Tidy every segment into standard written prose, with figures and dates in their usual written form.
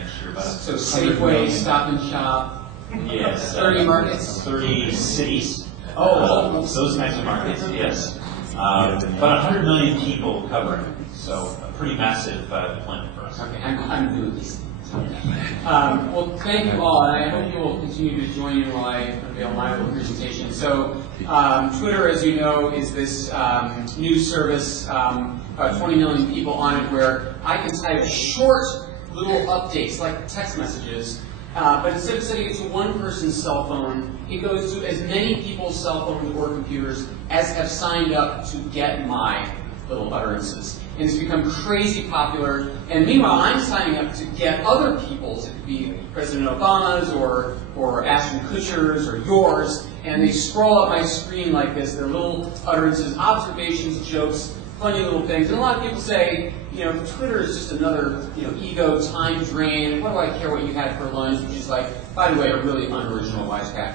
next year. So Safeway, Stop and Shop. Yes. 30 markets. 30 cities. Oh, those kinds of markets. Yes. About 100 million people covering it. So a pretty massive deployment for us. Okay, I'm doing this. Well, thank you all, and I hope you will continue to join in while I unveil my little presentation. So, Twitter, as you know, is this news service, about 20 million people on it, where I can type short little updates, like text messages, but instead of sending it to one person's cell phone, it goes to as many people's cell phones or computers as have signed up to get my little utterances. And it's become crazy popular. And meanwhile, I'm signing up to get other people's. It could be President Obama's or Ashton Kutcher's or yours. And they scroll up my screen like this. They're little utterances, observations, jokes, funny little things. And a lot of people say, Twitter is just another, ego time drain. What do I care what you had for lunch? Which is like, by the way, a really unoriginal wisecrack.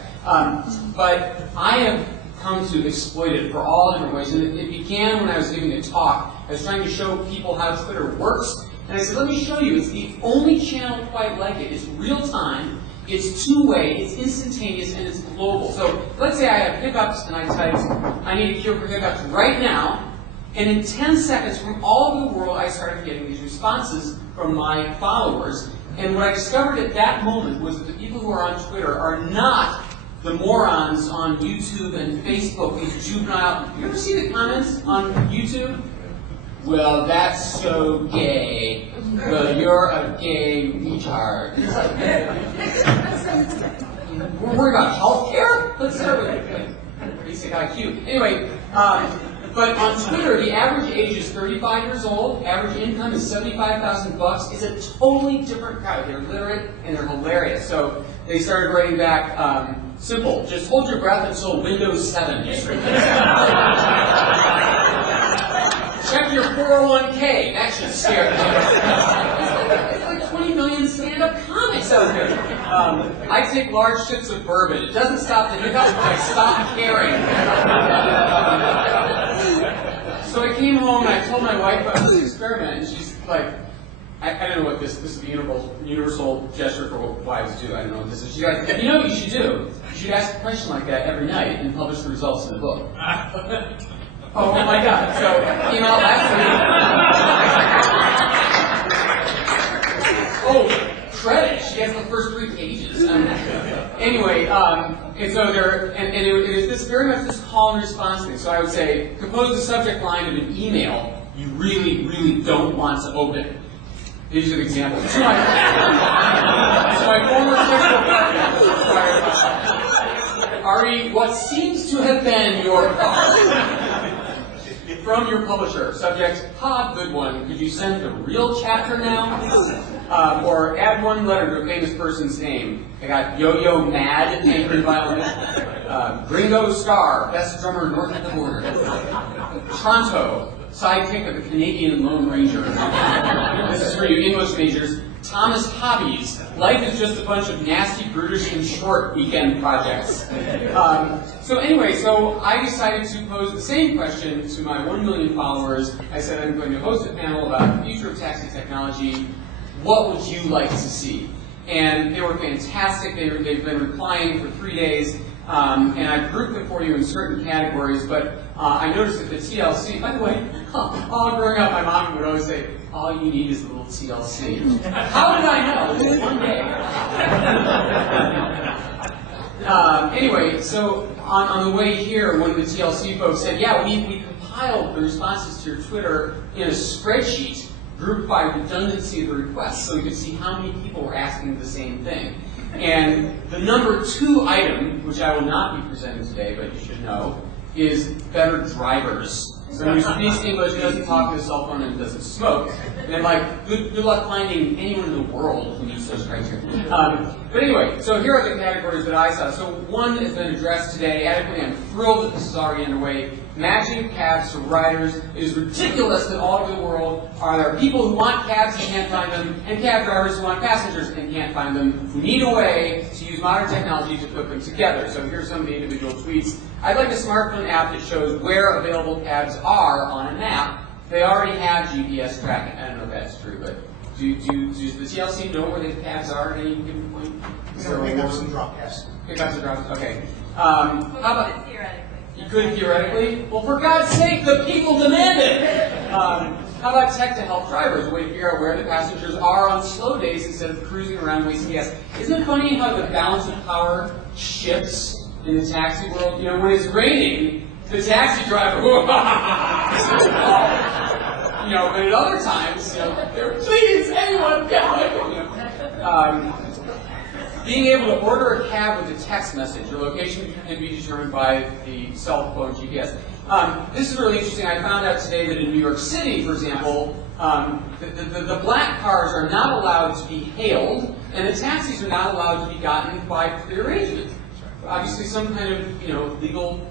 But I have come to exploit it for all different ways. And it began when I was giving a talk. I was trying to show people how Twitter works. And I said, let me show you. It's the only channel quite like it. It's real time. It's two-way. It's instantaneous. And it's global. So let's say I have hiccups and I typed, I need a cure for hiccups right now. And in 10 seconds from all over the world, I started getting these responses from my followers. And what I discovered at that moment was that the people who are on Twitter are not the morons on YouTube and Facebook, these juvenile. You ever see the comments on YouTube? Well, that's so gay. Well, you're a gay retard. We're worried about health care? Let's start with basic IQ. Anyway, but on Twitter, the average age is 35 years old. Average income is $75,000. It's a totally different crowd. They're literate and they're hilarious. So they started writing back, simple, just hold your breath until Windows 7 is released. Check your 401k. That should scare you. It's like 20 million stand-up comics out there. I take large sips of bourbon. It doesn't stop the hiccups, but I stop caring. So I came home and I told my wife about this experiment, and she's like, I don't know what this is the universal gesture for what wives do. I don't know what this is. She's like, you know what you should do? You should ask a question like that every night and publish the results in the book. Oh my God. So came out last week. Oh, credit. She has the first 3 pages. Anyway, and so it was this very much this call and response thing. So I would say, compose the subject line of an email you really, really don't want to open. Here's an example. To my former textbook partner, Ari, what seems to have been your from your publisher. Subject, good one. Could you send the real chapter now? Or add one letter to a famous person's name. I got Yo-Yo Mad, angry violinist. Gringo Star, best drummer north of the border. Tronto, sidekick of the Canadian Lone Ranger. This is for you English majors. Thomas Hobbies. Life is just a bunch of nasty, brutish, and short weekend projects. So anyway, so I decided to pose the same question to my 1 million followers. I said I'm going to host a panel about the future of taxi technology. What would you like to see? And they were fantastic. They've been replying for 3 days. And I've grouped them for you in certain categories, but I noticed that the TLC, by the way, growing up, my mom would always say, all you need is a little TLC. How did I know? One day. Anyway, so on the way here, one of the TLC folks said, yeah, we compiled the responses to your Twitter in a spreadsheet grouped by redundancy of the requests so we could see how many people were asking the same thing. And the number 2 item, which I will not be presenting today, but you should know, is better drivers. So when he speaks English, he doesn't talk to his cell phone and doesn't smoke. And I'm like, good luck finding anyone in the world who meets those criteria. But anyway, so here are the categories that I saw. So one has been addressed today. Adequately, I'm thrilled that this is already underway. Matching cabs to riders. It is ridiculous that all over the world there are people who want cabs and can't find them, and cab drivers who want passengers and can't find them. We need a way to use modern technology to put them together. So here's some of the individual tweets. I'd like a smartphone app that shows where available cabs are on a map. They already have GPS tracking. I don't know if that's true, but Does the TLC know where the cabs are at any given point? Pickups and drop-offs. Pickups and drops. Okay. Well, How about? theoretically. You could theoretically. Well, for God's sake, the people demand it. How about tech to help drivers? A way to figure out where the passengers are on slow days instead of cruising around wasting gas. Isn't it funny how the balance of power shifts in the taxi world? You know, when it's raining, the taxi driver, you know, but at other times, you know, they're, please, anyone, get away from me. Being able to order a cab with a text message. Your location can be determined by the cell phone GPS. This is really interesting. I found out today that in New York City, for example, the black cars are not allowed to be hailed, and the taxis are not allowed to be gotten by prearrangement. Obviously, some kind of legal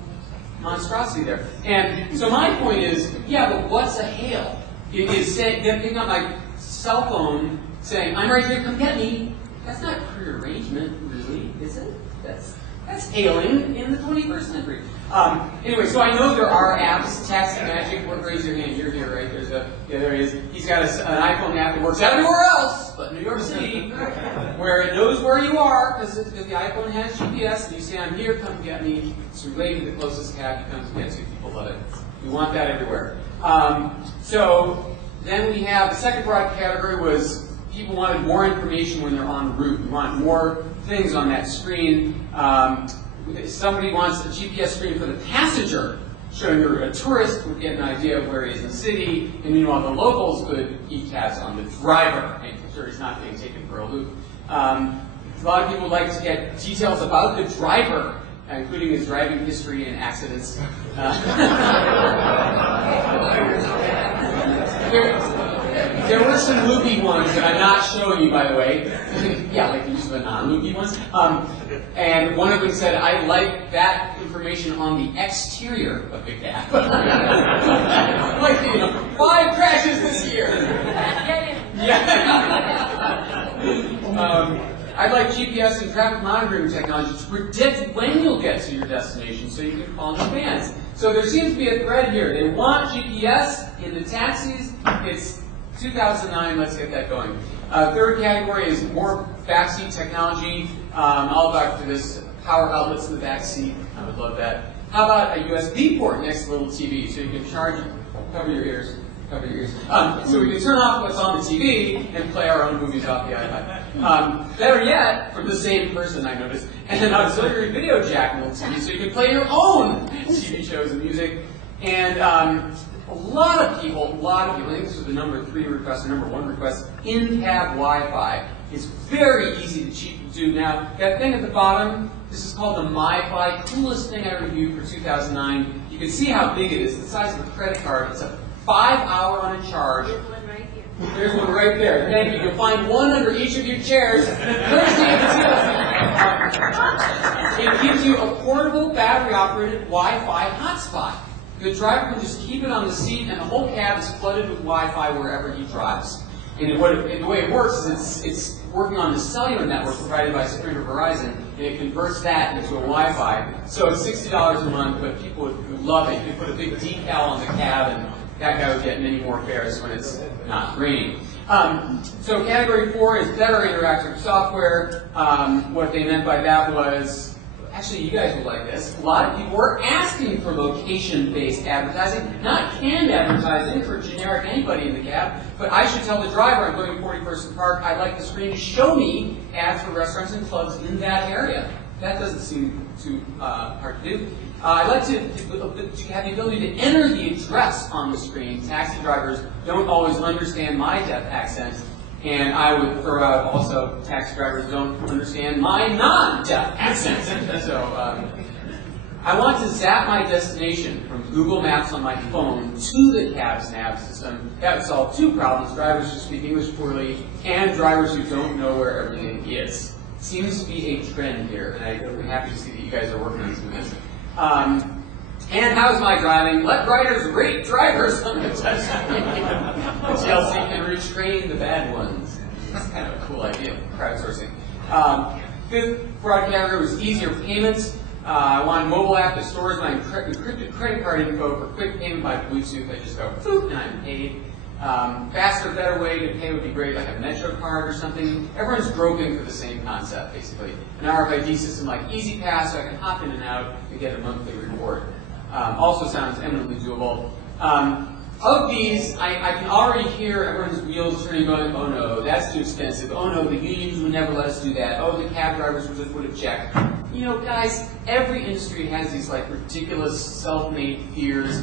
monstrosity there. And so my point is, yeah, but what's a hail? It is picking up my cell phone saying, "I'm right here, come get me." That's not prearrangement, really, is it? That's hailing in the 21st century. Anyway, so I know there are apps, Taxi Magic. Raise your hand. You're here, right? There he is. He's got an iPhone app that works everywhere else, but New York City, where it knows where you are because the iPhone has GPS, and you say, "I'm here, come get me." It's related to the closest cab you come to get to. People love it. We want that everywhere. So then we have the second broad category was people wanted more information when they're en route. We want more things on that screen. Somebody wants a GPS screen for the passenger, showing a tourist would get an idea of where he is in the city, and meanwhile the locals could keep tabs on the driver, making sure he's not being taken for a loop. A lot of people would like to get details about the driver, including his driving history and accidents. There were some loopy ones that I'm not showing you, by the way. Yeah, like the use of the non-loopy ones. And one of them said, "I'd like that information on the exterior of the cab." Like, 5 crashes this year. Yeah. I'd like GPS and traffic monitoring technology to predict when you'll get to your destination so you can call in advance. So there seems to be a thread here. They want GPS in the taxis. It's 2009, let's get that going. Third category is more backseat technology. All about this power outlets in the backseat. I would love that. How about a USB port next to the little TV so you can charge it? Cover your ears. Cover your ears. So we can turn off what's on the TV and play our own movies off the iPad. Better yet, from the same person I noticed, and an auxiliary video jack in the TV so you can play your own TV shows and music. And a lot of people, I think this was the number 3 request, or number 1 request, in-cab Wi-Fi. It's very easy to do now. That thing at the bottom, this is called the MiFi, coolest thing I reviewed for 2009. You can see how big it is, the size of a credit card. It's a 5-hour on a charge. There's one right here. There's one right there. Thank you. You'll find one under each of your chairs. Courtesy of the TLC. It gives you a portable, battery-operated Wi-Fi hotspot. The driver can just keep it on the seat, and the whole cab is flooded with Wi-Fi wherever he drives. And the way it works is it's working on the cellular network provided by Sprint or Verizon, and it converts that into a Wi-Fi. So it's $60 a month, but people would love it. You could put a big decal on the cab, and that guy would get many more fares when it's not raining. So category 4 is better interactive software. What they meant by that was, actually, you guys will like this. A lot of people were asking for location-based advertising, not canned advertising for generic anybody in the cab, but I should tell the driver I'm going to 41st Park, I'd like the screen to show me ads for restaurants and clubs in that area. That doesn't seem too hard to do. I'd like to have the ability to enter the address on the screen. Taxi drivers don't always understand my deaf accent. And I would throw out also, taxi drivers don't understand my non-deaf accent. So I want to zap my destination from Google Maps on my phone to the cab's nav system. That would solve 2 problems: drivers who speak English poorly and drivers who don't know where everything is. Seems to be a trend here, and I'm happy to see that you guys are working on some of this. And how's my driving? Let writers rate drivers on the test. TLC can retrain the bad ones. That's kind of a cool idea, crowdsourcing. 5th broad category was easier payments. I want a mobile app that stores my encrypted credit card info for quick payment by Bluetooth. I just go, boop, and I'm paid. Faster, better way to pay would be great, like a Metro card or something. Everyone's groping for the same concept, basically. An RFID system like EasyPass, so I can hop in and out and get a monthly report. Also sounds eminently doable. Of these, I can already hear everyone's wheels turning, going, oh no, that's too expensive. Oh no, the unions would never let us do that. Oh, the cab drivers would object. You know, guys, every industry has these like ridiculous self-made fears.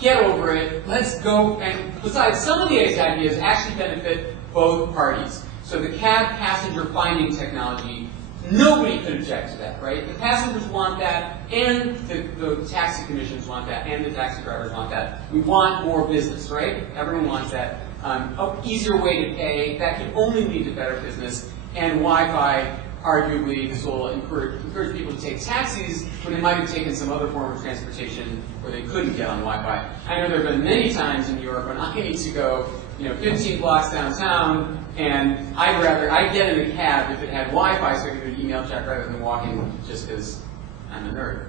Get over it. Let's go. And besides, some of these ideas actually benefit both parties. So the cab passenger finding technology, nobody could object to that, right? The passengers want that, and the taxi commissions want that, and the taxi drivers want that. We want more business, right? Everyone wants that. An easier way to pay, that can only lead to better business. And Wi-Fi, arguably, this will encourage people to take taxis when they might have taken some other form of transportation where they couldn't get on Wi-Fi. I know there have been many times in New York when I need to go, 15 blocks downtown, and I'd get in a cab if it had Wi-Fi so I could do an email check rather than walking just because I'm a nerd.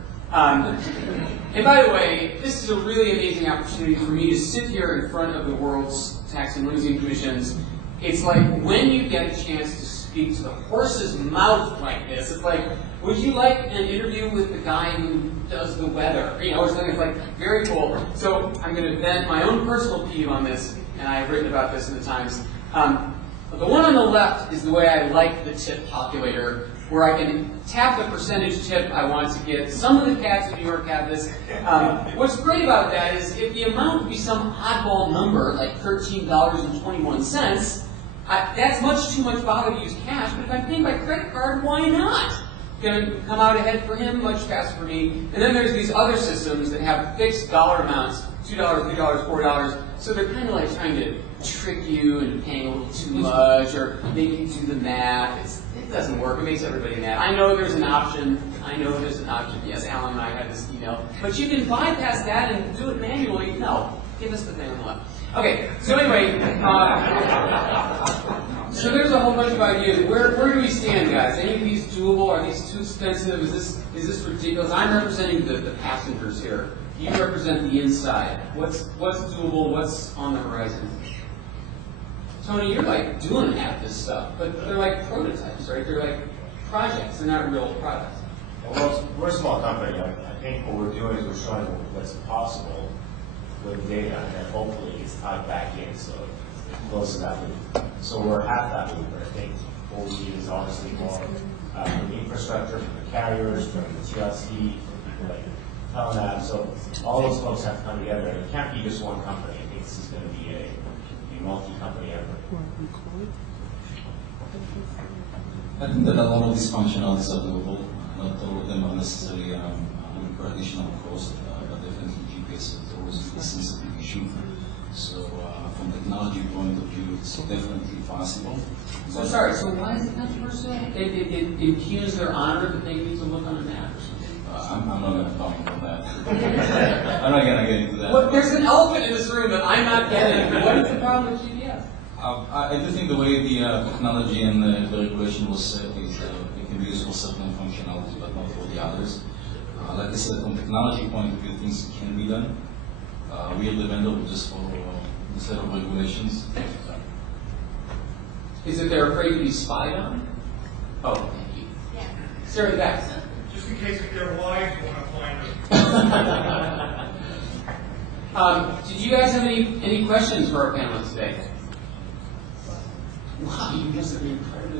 And by the way, this is a really amazing opportunity for me to sit here in front of the world's taxi and limousine commissions. It's like when you get a chance to speak to the horse's mouth like this, it's like, would you like an interview with the guy who does the weather? Or something. It's like very cool. So I'm going to vent my own personal peeve on this, and I've written about this in the Times. The one on the left is the way I like the tip calculator, where I can tap the percentage tip I want to get. Some of the cabs in New York have this. What's great about that is if the amount would be some oddball number, like $13.21, that's much too much bother to use cash, but if I'm paying by credit card, why not? Going to come out ahead for him, much faster for me. And then there's these other systems that have fixed dollar amounts, $2, $3, $4, so they're kind of like trying to trick you into paying a little too much or make you do the math. It doesn't work. It makes everybody mad. I know there's an option. Yes, Alan and I had this email. But you can bypass that and do it manually. No. Give us the thing on the left. Okay, so anyway, so there's a whole bunch of ideas. Where do we stand, guys? Any of these doable? Are these too expensive? Is this ridiculous? I'm representing the passengers here. You represent the inside. What's doable? What's on the horizon? Tony, you're like doing half this stuff, but they're like prototypes, right? They're like projects. They're not real products. Well, we're a small company. I think what we're doing is we're showing what's possible with data, and then hopefully it's tied back in, so it closes that loop. So we're half that loop, but I think what we need is obviously more from the infrastructure, from the carriers, from the TLC, from people like Telenab. So all those folks have to come together, and it can't be just one company. I think this is going to be a multi-company effort. I think that a lot of these functionalities are doable. Not all of them are necessarily incur additional cost, but definitely GPS is always a sensitive issue. So from technology point of view, it's definitely possible. So sorry, so why is it controversial? It impugns their honor that they need to look on a map or something? I'm not going to talk about that. I'm not going to get into that. Well, there's an elephant in this room that I'm not getting. What is the problem with GPS? I do think the way the technology and the regulation was set is it can be used for certain functionalities, but not for the others. Like I said, from technology point of view, things can be done. We are the vendor who just follow the set of regulations. Is it they're afraid to be spied on? Oh, thank you. Yeah. Sarah, back. Just in case if they're wise, you want to find them. Did you guys have any questions for our panelists today? Wow, you guys have been incredibly